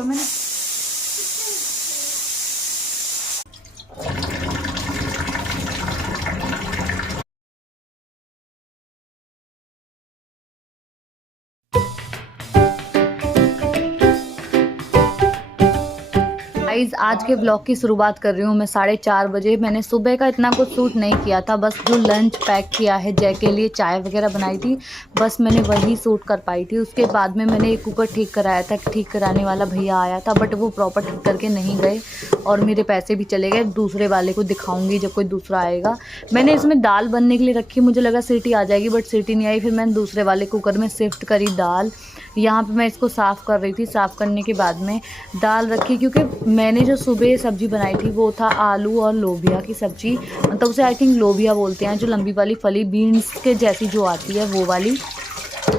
तो मैंने। गाइस आज के ब्लॉग की शुरुआत कर रही हूँ मैं 4:30 बजे। मैंने सुबह का इतना कुछ शूट नहीं किया था, बस जो लंच पैक किया है जय के लिए, चाय वगैरह बनाई थी, बस मैंने वही शूट कर पाई थी। उसके बाद में मैंने एक कुकर ठीक कराया था, ठीक कराने वाला भैया आया था बट वो प्रॉपर ठीक करके नहीं गए और मेरे पैसे भी चले गए। दूसरे वाले को दिखाऊंगी जब कोई दूसरा आएगा। मैंने इसमें दाल बनने के लिए रखी, मुझे लगा सीटी आ जाएगी बट सीटी नहीं आई। फिर मैंने दूसरे वाले कुकर में शिफ्ट करी दाल। यहाँ पे मैं इसको साफ़ कर रही थी, साफ़ करने के बाद में दाल रखी, क्योंकि मैंने जो सुबह सब्ज़ी बनाई थी वो था आलू और लोबिया की सब्ज़ी, मतलब उसे आई थिंक लोबिया बोलते हैं, जो लंबी वाली फली बीन्स के जैसी जो आती है वो वाली।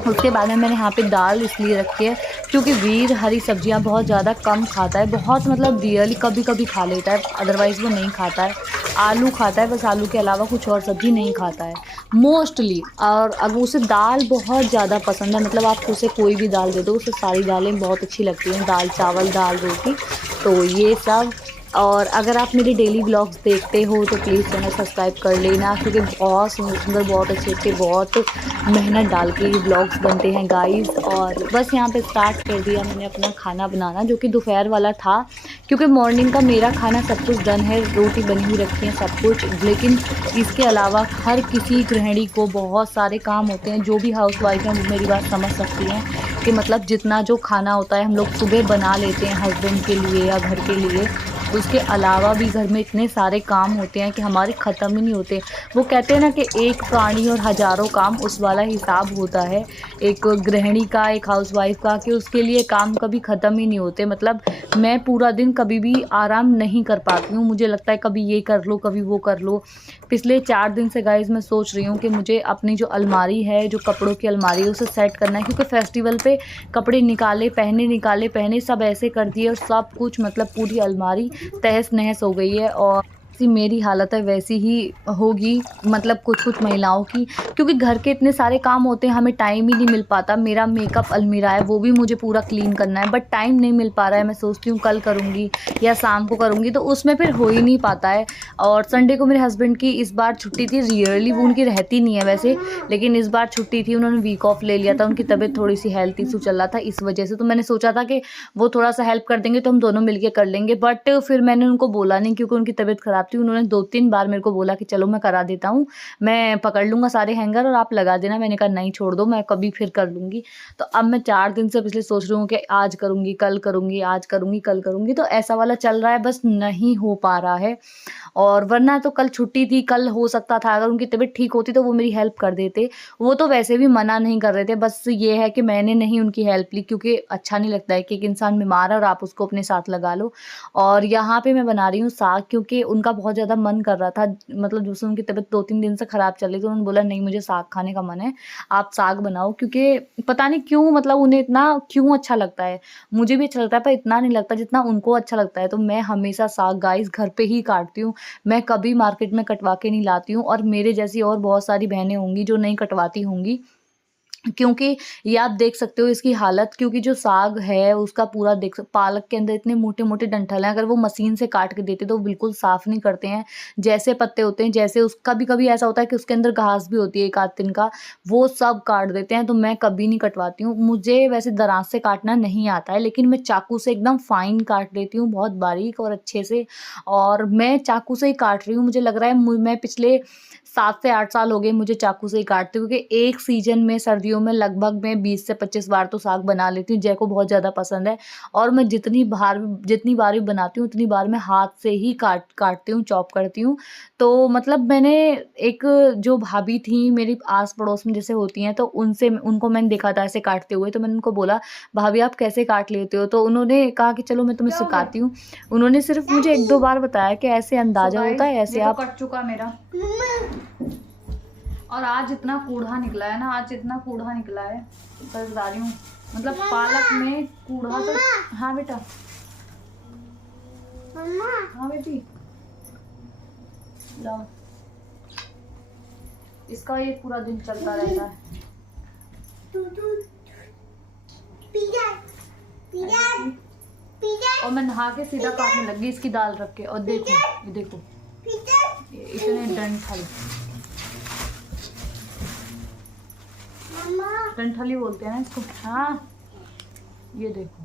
उसके बाद में मैंने यहाँ पे दाल इसलिए रखी है क्योंकि वीर हरी सब्जियाँ बहुत ज़्यादा कम खाता है, बहुत मतलब रियली कभी कभी खा लेता है, अदरवाइज़ वो नहीं खाता है। आलू खाता है बस, आलू के अलावा कुछ और सब्ज़ी नहीं खाता है मोस्टली। और अब उसे दाल बहुत ज़्यादा पसंद है, मतलब आप उसे कोई भी दाल दे दो, उसे सारी दालें बहुत अच्छी लगती हैं, दाल चावल दाल रोटी, तो ये सब। और अगर आप मेरे डेली व्लॉग्स देखते हो तो प्लीज़ चैनल सब्सक्राइब कर लेना, क्योंकि बहुत सुंदर सुंदर, बहुत अच्छे अच्छे, बहुत मेहनत डाल के ये व्लॉग्स बनते हैं गाइस। और बस यहाँ पे स्टार्ट कर दिया मैंने अपना खाना बनाना, जो कि दोपहर वाला था, क्योंकि मॉर्निंग का मेरा खाना सब कुछ डन है, रोटी बनी हुई रखी है सब कुछ। लेकिन इसके अलावा हर किसी गृहिणी को बहुत सारे काम होते हैं, जो भी हाउसवाइफ हैं वो मेरी बात समझ सकती हैं कि मतलब जितना जो खाना होता है हम लोग सुबह बना लेते हैं हस्बैंड के लिए या घर के लिए, उसके अलावा भी घर में इतने सारे काम होते हैं कि हमारे ख़त्म ही नहीं होते। वो कहते हैं ना कि एक प्राणी और हज़ारों काम, उस वाला हिसाब होता है एक गृहिणी का, एक हाउसवाइफ का, कि उसके लिए काम कभी ख़त्म ही नहीं होते। मतलब मैं पूरा दिन कभी भी आराम नहीं कर पाती हूँ, मुझे लगता है कभी ये कर लो कभी वो कर लो। पिछले 4 दिन से गाइस मैं सोच रही हूँ कि मुझे अपनी जो अलमारी है, जो कपड़ों की अलमारी है, उसे सेट करना है, क्योंकि फेस्टिवल पे कपड़े निकाले पहने सब ऐसे कर दिए और सब कुछ मतलब पूरी अलमारी तहस नहस हो गई है। और जैसी मेरी हालत है वैसी ही होगी मतलब कुछ कुछ महिलाओं की, क्योंकि घर के इतने सारे काम होते हैं, हमें टाइम ही नहीं मिल पाता। मेरा मेकअप अलमीरा है वो भी मुझे पूरा क्लीन करना है, बट टाइम नहीं मिल पा रहा है। मैं सोचती हूँ कल करूँगी या शाम को करूँगी, तो उसमें फिर हो ही नहीं पाता है। और संडे को मेरे हस्बैंड की इस बार छुट्टी थी, रियरली वो उनकी रहती नहीं है वैसे, लेकिन इस बार छुट्टी थी, उन्होंने वीक ऑफ ले लिया था, उनकी तबीयत थोड़ी सी हेल्थ इशू चल रहा था इस वजह से। तो मैंने सोचा था कि वो थोड़ा सा हेल्प कर देंगे तो हम दोनों मिलके कर लेंगे, बट फिर मैंने उनको बोला नहीं क्योंकि उनकी तबीयत ख़राब थी। उन्होंने 2-3 बार मेरे को बोला कि चलो मैं करा देता हूँ, मैं पकड़ लूँगा सारे हैंगर और आप लगा देना। मैंने कहा नहीं, छोड़ दो, मैं कभी फिर कर लूँगी। तो अब मैं 4 दिन से पिछले सोच रही हूँ कि आज करूँगी कल करूँगी, आज करूँगी कल करूँगी, तो ऐसा वाला चल रहा है, बस नहीं हो पा रहा है। और वरना तो कल छुट्टी थी, कल हो सकता था अगर उनकी तबीयत ठीक होती तो वो मेरी हेल्प कर देते। वो तो वैसे भी मना नहीं कर रहे थे, बस ये है कि मैंने नहीं उनकी हेल्प ली, क्योंकि अच्छा नहीं लगता है कि एक इंसान बीमार है और आप उसको अपने साथ लगा लो। और यहाँ पे मैं बना रही हूँ साग, क्योंकि उनका बहुत ज़्यादा मन कर रहा था, मतलब जब से उनकी तबीयत 2-3 दिन से ख़राब चल रही थी, तो उन्होंने बोला नहीं मुझे साग खाने का मन है, आप साग बनाओ। क्योंकि पता नहीं क्यों, मतलब उन्हें इतना क्यों अच्छा लगता है, मुझे भी अच्छा लगता है पर इतना नहीं लगता जितना उनको अच्छा लगता है। तो मैं हमेशा साग गाइस घर पे ही काटती हूँ, मैं कभी मार्केट में कटवा के नहीं लाती हूँ। और मेरे जैसी और बहुत सारी बहनें होंगी जो नहीं कटवाती होंगी, क्योंकि ये आप देख सकते हो इसकी हालत, क्योंकि जो साग है उसका पूरा पालक के अंदर इतने मोटे मोटे डंठल हैं, अगर वो मशीन से काट के देते तो वो बिल्कुल साफ़ नहीं करते हैं, जैसे पत्ते होते हैं, जैसे उस कभी कभी ऐसा होता है कि उसके अंदर घास भी होती है एक आध दिन का, वो सब काट देते हैं। तो मैं कभी नहीं कटवाती हूँ। मुझे वैसे दराज से काटना नहीं आता है, लेकिन मैं चाकू से एकदम फाइन काट लेती हूँ, बहुत बारीक और अच्छे से। और मैं चाकू से ही काट रही हूँ, मुझे लग रहा है मैं पिछले 7 से 8 साल हो गए मुझे चाकू से ही काटते हुए, क्योंकि एक सीजन में सर्दियों में लगभग मैं 20 से 25 बार तो साग बना लेती हूँ। जय को बहुत ज़्यादा पसंद है और मैं जितनी बार भी बनाती हूँ उतनी बार मैं हाथ से ही काटती हूँ, चॉप करती हूँ। तो मतलब मैंने एक जो भाभी थी मेरी आस पड़ोस में जैसे होती हैं, तो उनको मैंने देखा था ऐसे काटते हुए, तो मैंने उनको बोला भाभी आप कैसे काट लेते हो, तो उन्होंने कहा कि चलो मैं तुम्हें सिखाती हूँ। उन्होंने सिर्फ मुझे 1-2 बार बताया कि ऐसे अंदाजा होता है, ऐसे आप। कट चुका मेरा, और आज इतना कूड़ा निकला है ना, आज इतना कूड़ा निकला है, बस बता रही हूँ, मतलब पालक में कूड़ा तो। हाँ बेटा, हाँ बेटी, लाओ, इसका ये पूरा दिन चलता रहता है। और मैं नहा के सीधा काटने लगी इसकी दाल रख के। और देखो ये देखो इतने डंठल, डंठल ही बोलते हैं ना इसको। हाँ ये देखो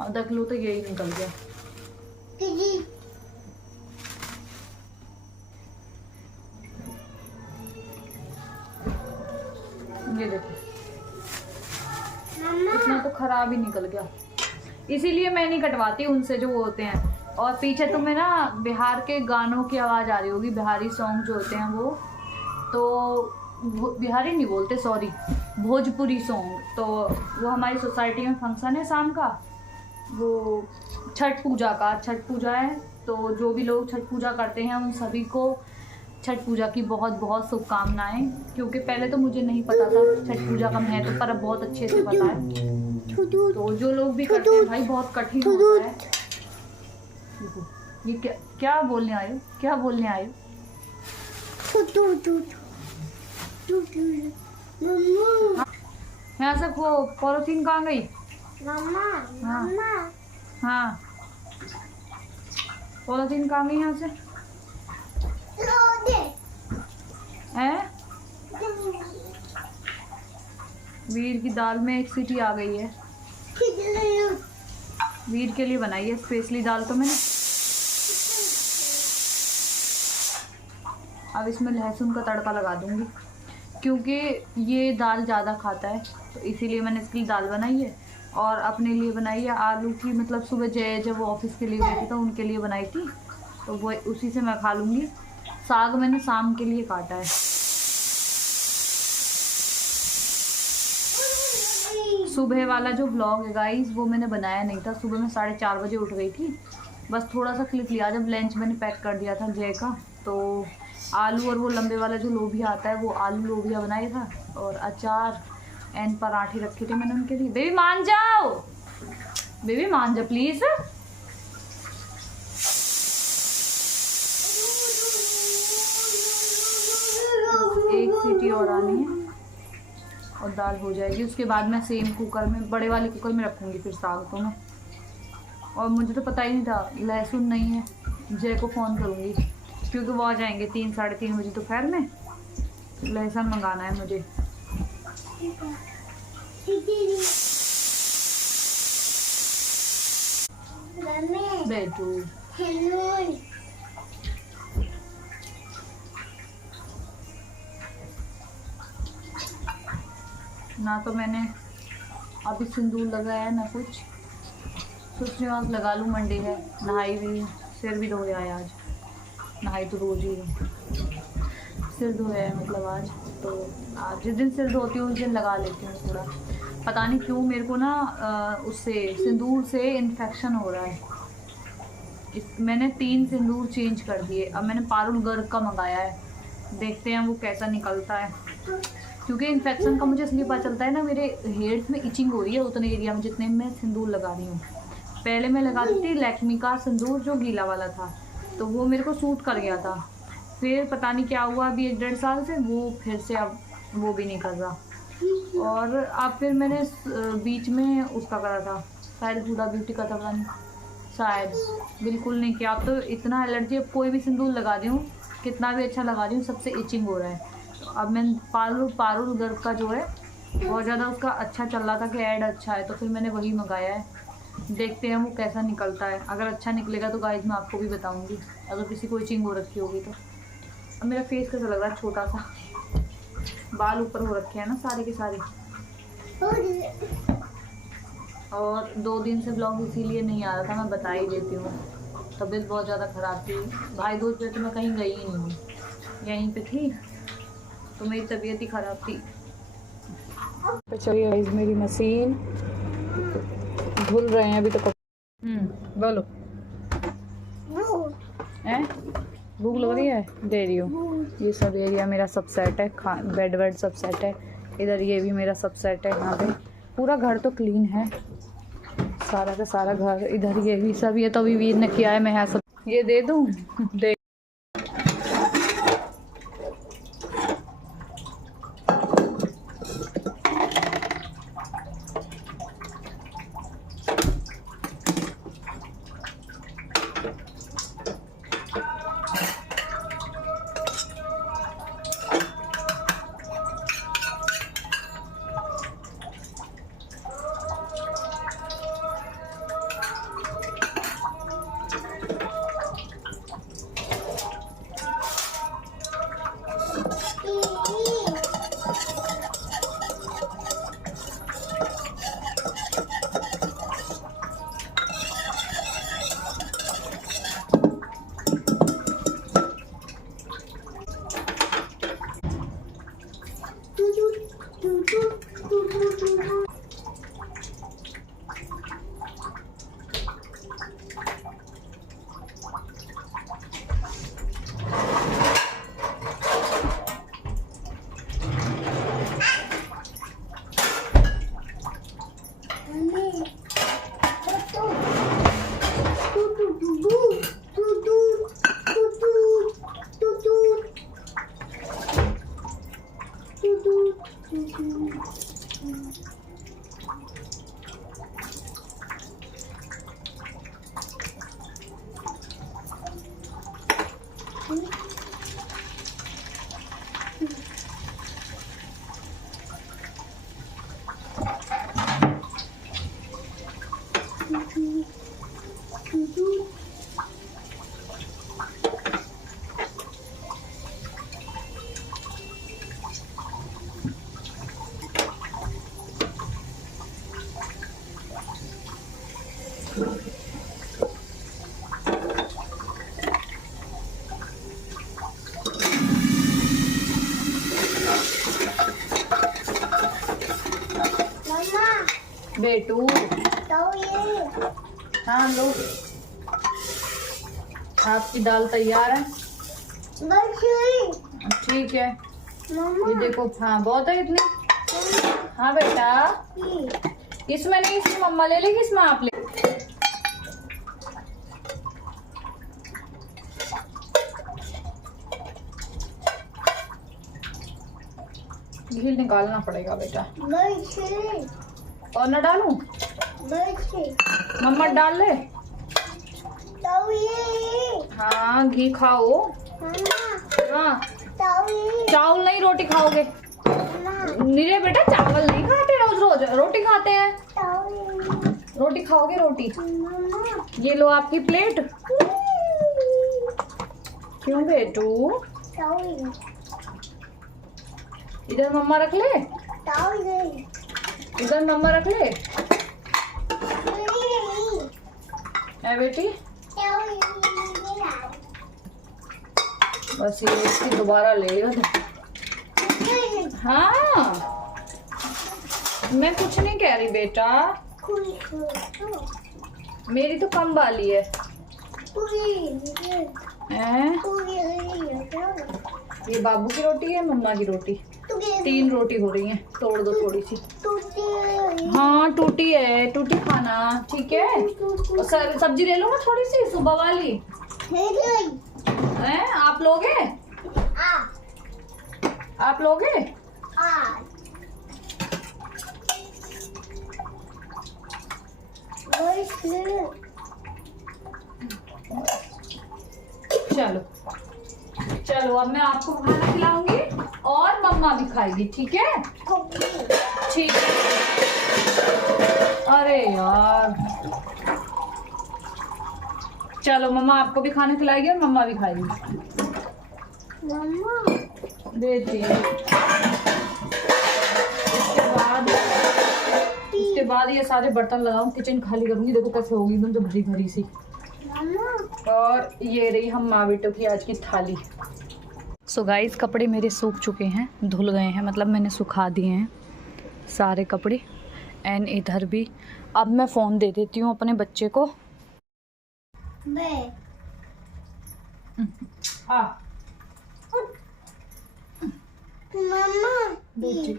आधा किलो तो यही निकल गया। ये देखो इतना तो खराब ही निकल गया, इसीलिए मैं नहीं कटवाती उनसे जो वो होते हैं। और पीछे तुम्हें ना बिहार के गानों की आवाज़ आ रही होगी, बिहारी सॉन्ग जो होते हैं वो, तो बिहारी नहीं बोलते सॉरी, भोजपुरी सॉन्ग। तो वो हमारी सोसाइटी में फंक्शन है शाम का, वो छठ पूजा का, छठ पूजा है। तो जो भी लोग छठ पूजा करते हैं उन सभी को छठ पूजा की बहुत बहुत शुभकामनाएं। क्योंकि पहले तो मुझे नहीं पता था छठ पूजा का महत्व, पर अब बहुत अच्छे से पता है। तो जो लोग भी करते हैं भाई बहुत कठिन होता है। देखो ये क्या बोलने आए हो, क्या बोलने आए हो? यहाँ से वो पॉलिथीन कहाँ गई? हाँ पॉलिथीन कहाँ गई यहाँ से? हैं? वीर की दाल में एक सीटी आ गई है, वीर के लिए बनाई है स्पेशली दाल तो मैंने। अब इसमें लहसुन का तड़का लगा दूंगी, क्योंकि ये दाल ज़्यादा खाता है तो इसीलिए मैंने इसकी दाल बनाई है। और अपने लिए बनाई है आलू की, मतलब सुबह जब वो ऑफिस के लिए गई थी तो उनके लिए बनाई थी, तो वो उसी से मैं खा लूँगी। साग मैंने शाम के लिए काटा है। सुबह वाला जो ब्लॉग है गाइस वो मैंने बनाया नहीं था, सुबह मैं 4:30 बजे उठ गई थी, बस थोड़ा सा क्लिप लिया जब लंच मैंने पैक कर दिया था जय का। तो आलू और वो लंबे वाला जो लोबिया आता है वो आलू लोबिया बनाया था, और अचार एंड पराठे रखे थे मैंने उनके लिए। बेबी मान जाओ, बेबी मान जा प्लीज। एक सीटी और आनी है और दाल हो जाएगी। उसके बाद मैं सेम कुकर में, बड़े वाले कुकर में रखूँगी फिर साग को मैं। और मुझे तो पता ही नहीं था लहसुन नहीं है, जय को फ़ोन करूँगी क्योंकि वो आ जाएंगे 3 साढ़े 3 बजे दोपहर में। लहसुन मंगाना है मुझे। बेटू ना तो मैंने अभी सिंदूर लगाया ना कुछ, सोच रही आज लगा लूँ, मंडे है। नहाई भी, सिर भी धोया है आज, नहाई तो रोज ही सिर धोया है मतलब आज। तो आज जिस दिन सिर धोती हूँ उस दिन लगा लेती हूँ थोड़ा। पता नहीं क्यों मेरे को ना उससे सिंदूर से इन्फेक्शन हो रहा है। मैंने 3 सिंदूर चेंज कर दिए। अब मैंने पारुल गर्ग का मंगाया है, देखते हैं वो कैसा निकलता है। क्योंकि इन्फेक्शन का मुझे इसलिए पता चलता है ना, मेरे हेड्स में इचिंग हो रही है उतने एरिया में जितने मैं सिंदूर लगा रही हूँ। पहले मैं लगाती थी लैक्मी का सिंदूर जो गीला वाला था, तो वो मेरे को सूट कर गया था। फिर पता नहीं क्या हुआ अभी 1-1.5 साल से वो फिर से अब वो भी नहीं कर रहा। और अब फिर मैंने बीच में उसका करा था, शायद हुडा ब्यूटी का था, पता नहीं, शायद बिल्कुल नहीं किया। अब तो इतना एलर्जी, अब कोई भी सिंदूर लगा दी हूँ, कितना भी अच्छा लगा दी हूँ, सबसे इचिंग हो रहा है। तो अब मैं पारुल गर्ग का जो है बहुत ज़्यादा उसका अच्छा चल रहा था कि ऐड अच्छा है, तो फिर मैंने वही मंगाया है। देखते हैं वो कैसा निकलता है। अगर अच्छा निकलेगा तो गाइस मैं आपको भी बताऊंगी, अगर किसी को इचिंग हो रखी होगी तो। अब मेरा फेस कैसा लग रहा है, छोटा सा, बाल ऊपर हो रखे हैं ना सारे के सारे। और 2 दिन से ब्लॉग इसीलिए नहीं आ रहा था, मैं बता ही देती हूँ, तबीयत बहुत ज़्यादा ख़राब थी। भाई दूज पे तो मैं कहीं गई ही नहीं हूँ, यहीं पे थी, तो मेरी तबीयत ही ख़राब थी। तो चलिए गाइस मेरी मशीन धुल रहे हैं अभी तो। बोलो हैं, भूख लग रही है, दे रही हूँ। ये सब एरिया मेरा सब सेट है, बेड वेड सब सेट है। इधर ये भी मेरा सब सेट है। यहाँ पे पूरा घर तो क्लीन है, सारा का सारा घर। इधर ये भी सब, ये तो अभी वीर ने किया है, मैं यहाँ सब ये दे दूँ दे। बेटू हाँ लो, आपकी दाल तैयार है। ठीक है, ये देखो। हाँ बहुत है इतनी। हाँ बेटा, इसमें नहीं, इसमें मम्मा ले लेगी, इसमें आप ले। घी निकालना पड़ेगा बेटा। और न डालूं? मम्मा डाल ले। हाँ घी खाओ। हाँ चावल नहीं, रोटी खाओगे। नीरे बेटा चावल नहीं खाते, रोज रोज रोटी खाते हैं। रोटी खाओगे, रोटी। ये लो आपकी प्लेट। क्यों बेटू? इधर मम्मा रख ले, इधर मम्मा रख ले। है बेटी, बस ये इसकी दोबारा ले। हाँ मैं कुछ नहीं कह रही बेटा, मेरी तो कम वाली है। ये बाबू की रोटी है, मम्मा की रोटी। 3 रोटी हो रही है, तोड़ दो थोड़ी सी। हाँ टूटी है, टूटी खाना ठीक है। सब्जी ले लो ना थोड़ी सी, सुबह वाली है। आप लोगे? आप लोगे? चलो चलो, अब मैं आपको खाना खिलाऊंगी और मम्मा भी खाएगी, ठीक है? ठीक है। अरे यार, चलो मम्मा आपको भी खाना खिलाएगी और मम्मा भी खाएगी। बेटी इसके बाद ये सारे बर्तन लगाऊं, किचन खाली करूंगी। देखो कैसे होगी एकदम से भरी भरी सी। और ये रही हम माँ बेटों की आज की थाली। सो गाइस, कपड़े मेरे सूख चुके हैं, धुल गए हैं, मतलब मैंने सुखा दिए हैं सारे कपड़े। एंड इधर भी। अब मैं फ़ोन दे देती हूँ अपने बच्चे को। मम्मा बेटी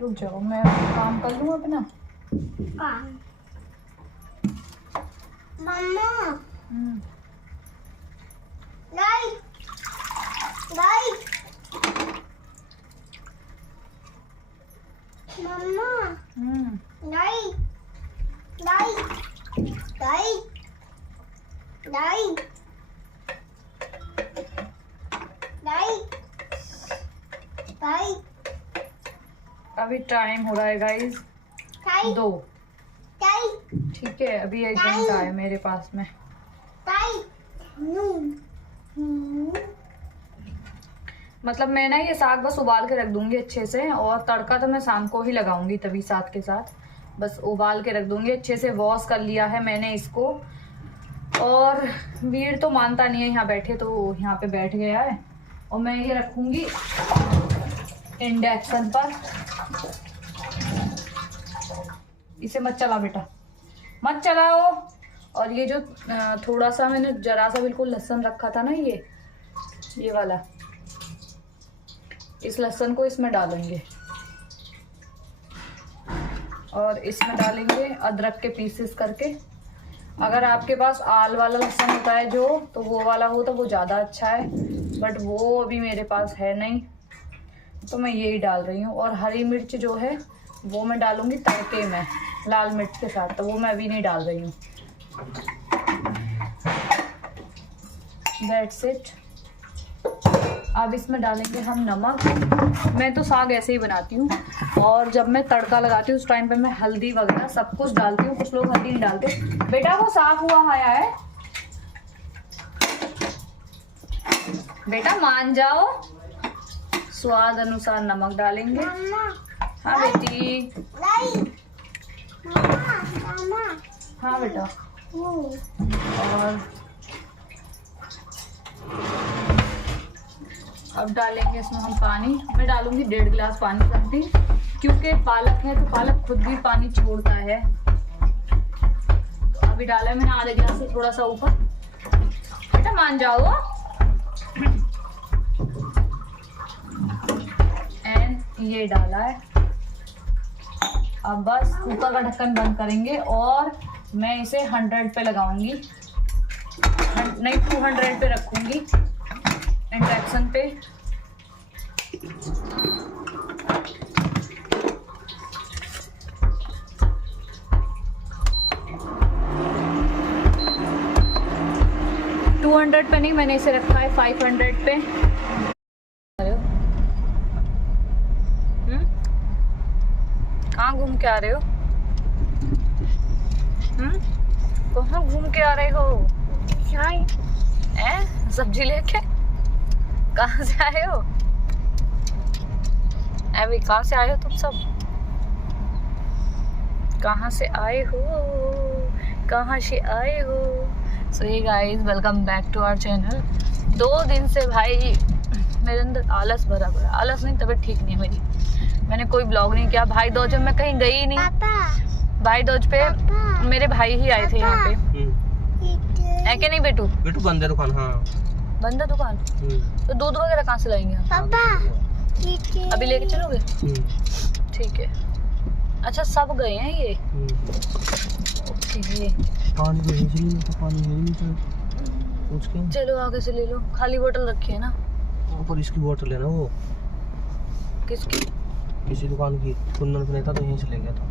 रुक जाओ, मैं काम कर लूँ अपना। Mamma light light mamma light light light light light light. अभी टाइम हो रहा है गाइस 2। ठीक है, अभी 1 घंटा है मेरे पास में। मतलब मैं ना ये साग बस उबाल के रख दूंगी अच्छे से, और तड़का तो मैं शाम को ही लगाऊंगी तभी साथ के साथ। बस उबाल के रख दूंगी, अच्छे से वॉश कर लिया है मैंने इसको। और वीर तो मानता नहीं है, यहाँ बैठे तो यहाँ पे बैठ गया है। और मैं ये रखूंगी इंडक्शन पर। इसे मत चला बेटा, मत चलाओ। और ये जो थोड़ा सा मैंने जरा सा बिल्कुल लहसुन रखा था ना, ये वाला, इस लहसुन को इसमें डालेंगे। और इसमें डालेंगे अदरक के पीसेस करके। अगर आपके पास आल वाला लहसुन होता है जो, तो वो वाला हो तो वो ज़्यादा अच्छा है, बट वो अभी मेरे पास है नहीं। तो मैं यही डाल रही हूँ। और हरी मिर्च जो है वो मैं डालूंगी तड़के में लाल मिर्च के साथ, तो वो मैं अभी नहीं डाल रही हूँ। That's it. अब इसमें डालेंगे हम नमक। मैं तो साग ऐसे ही बनाती हूँ, और जब मैं तड़का लगाती हूँ उस टाइम पे मैं हल्दी वगैरह सब कुछ डालती हूँ। कुछ लोग हल्दी नहीं डालते। बेटा वो साफ हुआ आया है, बेटा मान जाओ। स्वाद अनुसार नमक डालेंगे। हाँ बेटी। हाँ बेटा। और अब डालेंगे इसमें हम पानी। मैं डालूंगी 1.5 गिलास पानी समथिंग, क्योंकि पालक है तो पालक खुद भी पानी छोड़ता है। तो अभी डाला है मैंने आधे गिलास से थोड़ा सा ऊपर। बेटा मान जाओ। एंड ये डाला है। अब बस कुकर का ढक्कन बंद करेंगे और मैं इसे 100 पे लगाऊंगी, नहीं 200 पे रखूंगी इंडक्शन पे। $200 पे नहीं, मैंने इसे रखा है 500 पे। कहाँ घूम के आ रहे हो? कहाँ घूम के आ रहे हो? सब्जी लेके? कहाँ से आए हो? अभी कहाँ से आए हो तुम सब? कहाँ से आए हो? कहाँ से आए हो? सो ये guys, welcome back to our channel. 2 दिन से भाई मेरे अंदर आलस भरा पड़ा। आलस नहीं, तबीयत ठीक नहीं है मेरी। मैंने कोई ब्लॉग नहीं किया। भाई दूज में मैं कहीं गई ही नहीं। भाई दूज पे मेरे भाई ही आए थे यहाँ पे। है कि नहीं बेटू? बेटू बंद है दुकान। हाँ बंद है दुकान। तो दूध वगैरह कहाँ से लाएंगे? अभी लेके चलोगे? ठीक है। अच्छा सब गए हैं ये? ओके। पानी तो पानी है नहीं। चलो आगे से ले लो। खाली बोतल रखी है ना? पर इसकी बोतल है ना वो। किसकी? किसी दुकान की। कुंदन पे था तो यहीं से ले गया था।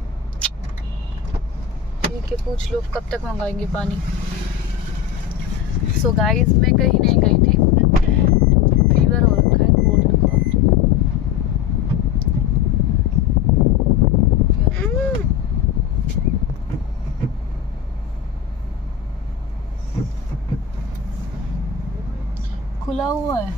ठीक है, पूछ लो कब तक मंगाएंगे पानी। सो गाइस, मैं कहीं नहीं गई थी। फीवर हो रखा है, कोल्ड का। खुला हुआ है।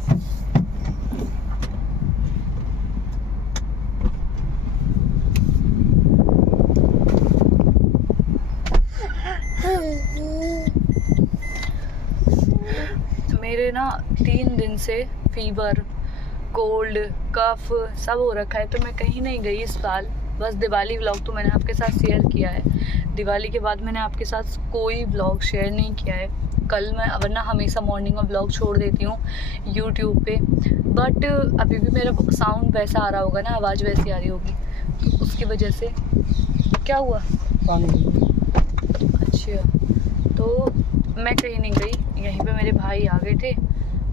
मेरे ना 3 दिन से फीवर, कोल्ड, कफ सब हो रखा है, तो मैं कहीं नहीं गई इस साल। बस दिवाली व्लॉग तो मैंने आपके साथ शेयर किया है। दिवाली के बाद मैंने आपके साथ कोई व्लॉग शेयर नहीं किया है। कल मैं, वरना हमेशा मॉर्निंग में व्लॉग छोड़ देती हूँ यूट्यूब पे। बट अभी भी मेरा साउंड वैसा आ रहा होगा ना, आवाज़ वैसी आ रही होगी, तो उसकी वजह से। क्या हुआ? अच्छा, तो मैं कहीं नहीं गई। यहीं पे मेरे भाई आ गए थे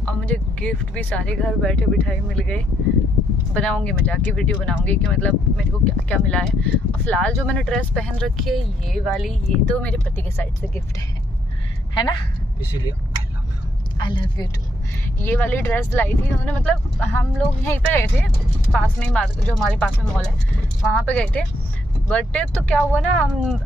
और मुझे गिफ्ट भी सारे घर बैठे बिठाए मिल गए। बनाऊंगी, मैं जाके वीडियो बनाऊंगी कि मतलब मेरे को क्या क्या मिला है। और फिलहाल जो मैंने ड्रेस पहन रखी है ये वाली, ये तो मेरे पति के साइड से गिफ्ट है ना? इसीलिए आई लव यू टू। ये वाली ड्रेस लाई थी उन्होंने, मतलब हम लोग यहीं पे गए थे, पास में ही जो हमारे पास में मॉल है वहाँ पे गए थे। बट तो क्या हुआ ना,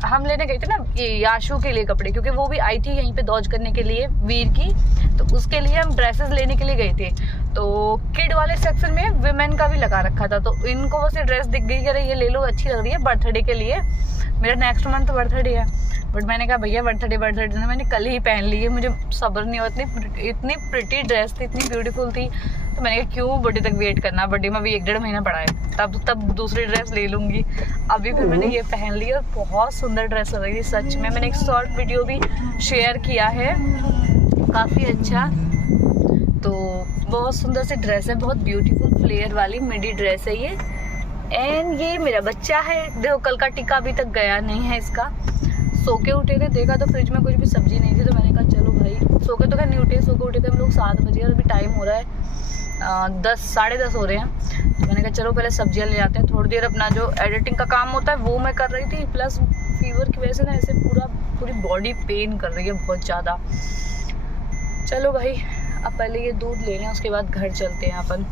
हम लेने गए थे ना ये याशु के लिए कपड़े, क्योंकि वो भी आई थी यहीं पे दौज करने के लिए वीर की, तो उसके लिए हम ड्रेसेस लेने के लिए गए थे। तो किड वाले सेक्शन में विमेन का भी लगा रखा था, तो इनको बस ये ड्रेस दिख गई, अरे ये ले लो, अच्छी लग रही है बर्थडे के लिए। मेरा नेक्स्ट मंथ बर्थडे है, बट मैंने कहा भैया बर्थडे ना, मैंने कल ही पहन ली है, मुझे सब्र नहीं होता। इतनी प्रिटी ड्रेस थी, इतनी ब्यूटीफुल थी, तो मैंने कहा क्यों बर्थडे तक वेट करना, बर्थडे में भी 1-1.5 महीना पड़ा है, तब दूसरी ड्रेस ले लूँगी। अभी फिर मैंने ये पहन ली और बहुत सुंदर ड्रेस लग रही थी सच में। मैंने एक शॉर्ट वीडियो भी शेयर किया है, काफ़ी अच्छा। तो बहुत सुंदर सी ड्रेस है, बहुत ब्यूटीफुल फ्लेयर वाली मिडी ड्रेस है ये। एंड ये मेरा बच्चा है, देखो कल का टिक्का अभी तक गया नहीं है इसका। सो के उठे थे, देखा तो फ्रिज में कुछ भी सब्जी नहीं थी, तो मैंने कहा चलो भाई, सो के तो खैर नहीं उठे, सो के उठे थे हम लोग 7 बजे और अभी टाइम हो रहा है 10 साढ़े 10 हो रहे हैं। तो मैंने कहा चलो पहले सब्जियां ले जाते हैं, थोड़ी देर अपना जो एडिटिंग का काम होता है वो मैं कर रही थी, प्लस फीवर की वजह से ना ऐसे पूरी बॉडी पेन कर रही है बहुत ज़्यादा। चलो भाई अब पहले ये दूध ले लें, उसके बाद घर चलते हैं अपन।